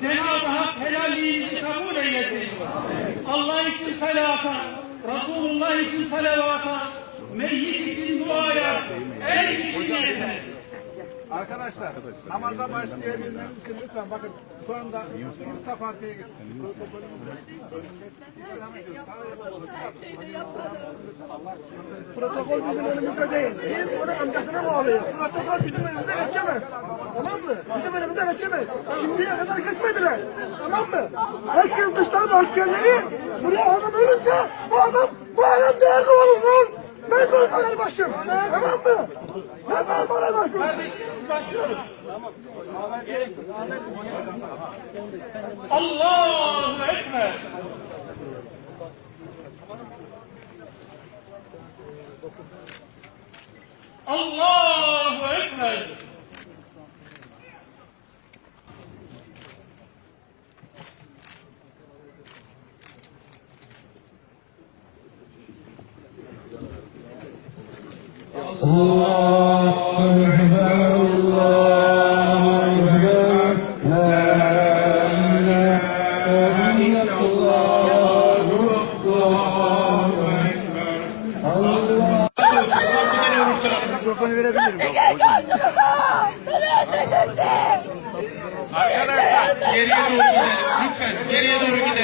Cenab-ı Hak helalliğinizi kabul eylesin. Allah için salata, Resulullah için salavata, meyyit için duaya, el için yeter. Arkadaşlar namaza başlayabilmeniz için lütfen bakın şu anda Mustafa Fatih'e geçsin. Protokol bizim elimizde değil. Biz onun amcasına bağlıyız. Protokol bizim elimizde geçemez. Tamam mı? Bizim elimizde geçemez. Şimdiye kadar geçmediler. Tamam mı? Herkes dışarıda askerleri buraya adam ölünce bu adam, bu adam değerli olur lan. Ben korkalar başım. Tamam mı? Ben korkalar başım. Başlıyoruz. Allahu Ekber. الله أكبر. الله Mikrofonu verebilirim. Arkadaşlar geriye doğru gidelim. Lütfen geriye doğru gidelim. Misafirlerimiz